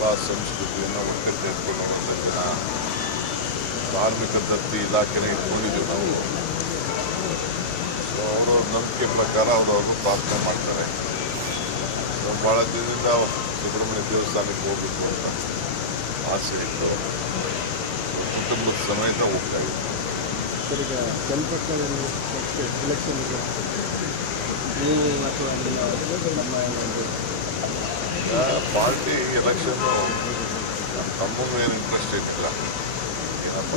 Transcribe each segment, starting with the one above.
ಎಲ್ಲ ಸಂಸ್ಕೃತಿಯನ್ನು ಒಟ್ಟಿಗೆ ಇಟ್ಕೊಂಡು ಜನ ಧಾರ್ಮಿಕ ದತ್ತಿ ಇಲಾಖೆನೇ ಇಟ್ಕೊಂಡಿದ್ದೀವಿ ನಾವು. ಸೊ ಅವರು ನಂಬಿಕೆ ಪ್ರಕಾರ ಅವರವರು ಪ್ರಾರ್ಥನೆ ಮಾಡ್ತಾರೆ. ಸೊ ಭಾಳ ದಿನದಿಂದ ಸುಬ್ರಹ್ಮಣ್ಯ ದೇವಸ್ಥಾನಕ್ಕೆ ಹೋಗಬೇಕು ಅಂತ ಆಸೆ ಇತ್ತು. ಕುಟುಂಬದ ಸಮೇತ ಹೋಗ್ತಾ ಇತ್ತು ಈಗ ಚನ್ನಪಟ್ಟಣದಲ್ಲಿ ನೆಕ್ಸ್ಟ್ ಎಲೆಕ್ಷನ್ ಇದೆ. ನೀವು ಅಥವಾ ಪಾರ್ಟಿ ಎಲೆಕ್ಷನ್ನು ನಮಗೂ ಏನು ಇಂಟ್ರೆಸ್ಟ್ ಇಟ್ಟಿಲ್ಲ ಏನಪ್ಪ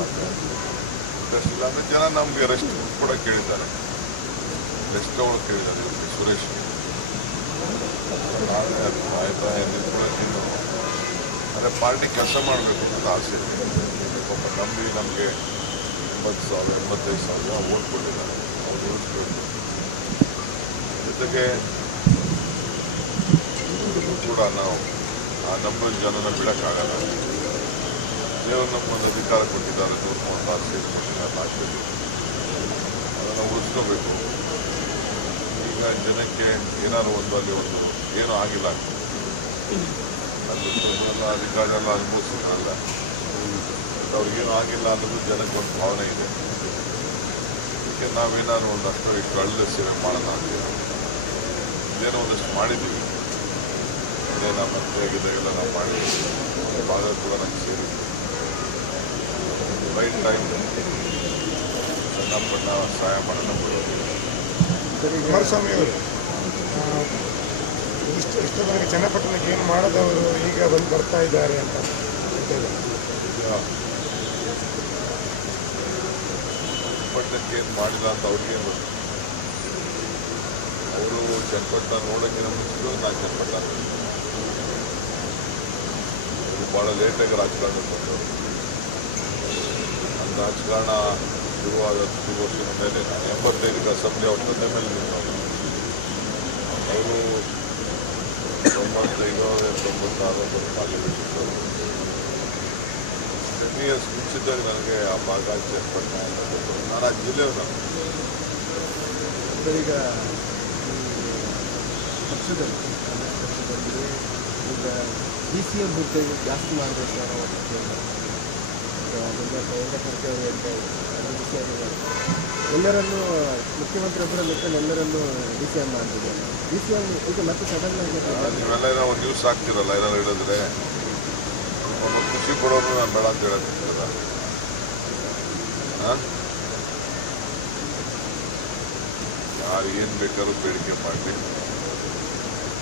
ಇಂಟ್ರೆಸ್ಟ್ ಇಲ್ಲ ಅಂದರೆ ಜನ ನಮಗೆ ರೆಸ್ಟ್ ಕೂಡ ಕೇಳಿದ್ದಾರೆ. ರೆಸ್ಟ್ ಅವಳು ಕೇಳಿದ್ದಾರೆ, ಇವರಿಗೆ ಸುರೇಶ್. ನಾನೇ ಪಾರ್ಟಿ ಕೆಲಸ ಮಾಡಬೇಕು ಅಂತ ಆಸೆ ಇದೆ. ಪಾಪ ನಂಬಿ ನಮಗೆ ಎಂಬತ್ತು ಸಾವಿರ, ಎಂಬತ್ತೈದು ಸಾವಿರ ಓಟ್ ಕೊಟ್ಟಿದ್ದಾರೆ. ಅವ್ರು ಜೊತೆಗೆ ನಾವು ಆ ನಂಬರ್ ಜನನ ಬಿಡೋಕ್ಕಾಗಲ್ಲ. ದೇವರು ನಮ್ಮೊಂದು ಅಧಿಕಾರ ಕೊಟ್ಟಿದ್ದಾರೆ ನೂರ ಮೂವತ್ತಾರು ಸೀಟ್ ಕೊಟ್ಟಿದ್ದಾರೆ ಲಾಸ್ಟಲ್ಲಿ ಅದನ್ನು ಉಳಿಸ್ಕೋಬೇಕು. ಈಗ ಜನಕ್ಕೆ ಏನಾದ್ರು ಒಂದು ಅಲ್ಲಿ ಒಂದು ಏನೂ ಆಗಿಲ್ಲ. ಅಲ್ಲಿ ಅಧಿಕಾರ ಎಲ್ಲ ಅನುಭವಿಸಿದ್ರಲ್ಲ. ಅವ್ರಿಗೇನು ಆಗಿಲ್ಲ ಅನ್ನೋದು ಜನಕ್ಕೆ ಒಂದು ಭಾವನೆ ಇದೆ. ಅದಕ್ಕೆ ನಾವೇನಾದ್ರು ಒಂದಷ್ಟು ಕಳೆದ ಸೇವೆ ಮಾಡೋಣ ಅಂತ ಇದೇನೋ ಒಂದಷ್ಟು ಮಾಡಿದ್ದೀವಿ. ಅದೇ ನಮ್ಮ ಮಂತ್ರಿಯಾಗಿದ್ದಾಗೆಲ್ಲ ನಾವು ಮಾಡಿದ್ದೀವಿ. ಭಾಗ ಕೂಡ ನಂಗೆ ಸೇರಿದ್ವಿ ರೈಟ್ ಟೈಮ್ ಸಣ್ಣ ಪಣ್ಣ ಸಹಾಯ ಮಾಡೋಣ ಕುಮಾರಸ್ವಾಮಿ ಅವರು ಇಷ್ಟು ಇಷ್ಟು ನನಗೆ ಚನ್ನಪಟ್ಟಣಕ್ಕೆ ಏನು ಮಾಡೋದವರು ಈಗ ಬಂದು ಬರ್ತಾ ಇದ್ದಾರೆ ಅಂತ ಚನ್ನಪಟ್ಟಣಕ್ಕೆ ಪಟ್ಟಣಕ್ಕೆ ಏನು ಮಾಡಿಲ್ಲ ಅಂತ ಅವ್ರಿಗೆ ಅವರು ಚನ್ನಪಟ್ಟಣ ನೋಡೋಕ್ಕಿಂತ ಮುಂಚೆ ನಾನು ಚನ್ನಪಟ್ಟಣ ಭಾಳ ಲೇಟಾಗಿ ರಾಜಕಾರಣಕ್ಕೆ ಬಂದರು ನನ್ನ ರಾಜಕಾರಣ ಶುರುವಾದ ಹತ್ತು ವರ್ಷದ ಮೇಲೆ ಎಂಬತ್ತೈದಕ್ಕೆ ಅಸೆಂಬ್ಲಿ ಅವ್ರ ತಂದೆ ಮೇಲೆ ನಿಂತವರು ಅವರು ತೊಂಬತ್ತೈದು ತೊಂಬತ್ತಾರು ಇದ್ದವರು ಟೆನ್ ಇಯರ್ಸ್ ಮುಂಚಿದ್ದಾಗ ನನಗೆ ಆ ಭಾಗ ಚನ್ನಪಟ್ಟಣ ಅಂತ ನಾನು ಆ ಜಿಲ್ಲೆ ಈಗ ಪಕ್ಷದಲ್ಲಿ ಪಕ್ಷದಲ್ಲಿ ಈಗ ಡಿ ಸಿ ಎಂ ಹುದ್ದೆ ಜಾಸ್ತಿ ಮಾಡಬೇಕು ಅನ್ನೋ ಒಂದು ಕೇಳಿ ಅದರಿಂದ ಕೇಂದ್ರ ಅವರು ಹೇಳ್ತಾ ಎಲ್ಲರನ್ನೂ ಮುಖ್ಯಮಂತ್ರಿ ಒಬ್ಬರ ಲೆಕ್ಕದಲ್ಲಿ ಎಲ್ಲರನ್ನೂ ಡಿ ಸಿ ಎಂ ಮಾಡ್ತಿದ್ದಾರೆ. ಡಿ ಸಿ ಎಂ ಈಗ ಮತ್ತೆ ಸಡನ್ ಆಗಿ ನೀವೆಲ್ಲ ನ್ಯೂಸ್ ಆಗ್ತಿರಲ್ಲ ಏನಾದ್ರು ಹೇಳಿದ್ರೆ? ಖುಷಿ ಪಡೋರು ನಾನು ಬೇಡ ಅಂತ ಹೇಳಕ್ಕಿಲ್ಲ ಯಾರು ಏನು ಬೇಕಾದ್ರೂ ಬೇಡಿಕೆ ಮಾಡಲಿ.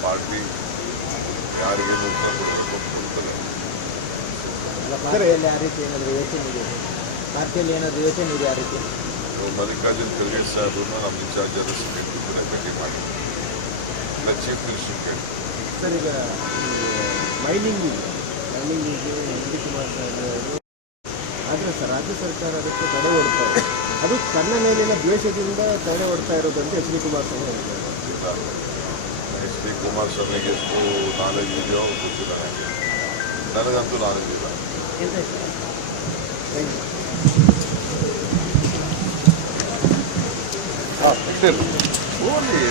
ಪಾರ್ಟಿ ಯಾರಿಗೆ ಉತ್ತರ ಕೊಡಬೇಕು ಅಂತ ಕೊಡ್ತಾರೆ ಪಾರ್ಟಿಯಲ್ಲಿ ಆ ರೀತಿ ಏನಾದರೂ ಯೋಚನೆ ಇದೆ. ಪಾರ್ಟಿಯಲ್ಲಿ ಏನಾದರೂ ಯೋಚನೆ ಇದೆ ಆ ರೀತಿ ಮಲ್ಲಿಕಾರ್ಜುನ್ ಖರ್ಗೆ ಸಾಹೇಬ್ರು ನಮ್ಮ ಇನ್ಚಾರ್ಜ್ ಆದ ಸೆಕ್ರೆಟರಿ ಭೇಟಿ ಮಾಡಿ. ಇಲ್ಲ ಚೀಫ್ ಮಿನಿಸ್ಟರ್ ಕೇಳಿ. ಸರ್ ಈಗ ಮೈನಿಂಗ್ ಇದೆ. ಮೈನಿಂಗ್ ಇದೆ ಎನ್ ಡಿ ಕುಮಾರಸ್ವಾಮಿ ಅವರು. ಆದರೆ ಸರ್ ರಾಜ್ಯ ಸರ್ಕಾರ ಅದಕ್ಕೆ ತಡೆ ಹೊಡ್ತಾ ಇದೆ. ಅದು ತನ್ನ ಮೇಲಿನ ದ್ವೇಷದಿಂದ ತಡೆ ಹೊಡ್ತಾ ಇರೋದಂತೆ ಎಚ್ ಡಿ ಕುಮಾರಸ್ವಾಮಿ ಹೇಳ್ತಾರೆ ಇಲ್ಲ ಎಚ್ ಡಿ ಕುಮಾರಸ್ವಾಮಿಗೆ ಎಷ್ಟು ನಾಲೆಜ್ ಇದೆಯೋ ಗೊತ್ತಿಲ್ಲ ನನಗೆ ನನಗಂತೂ ನಾಲೆಜ್ ಇಲ್ಲ ಥ್ಯಾಂಕ್ ಯು ಹಾಂ ಹೋಗ್ಲಿ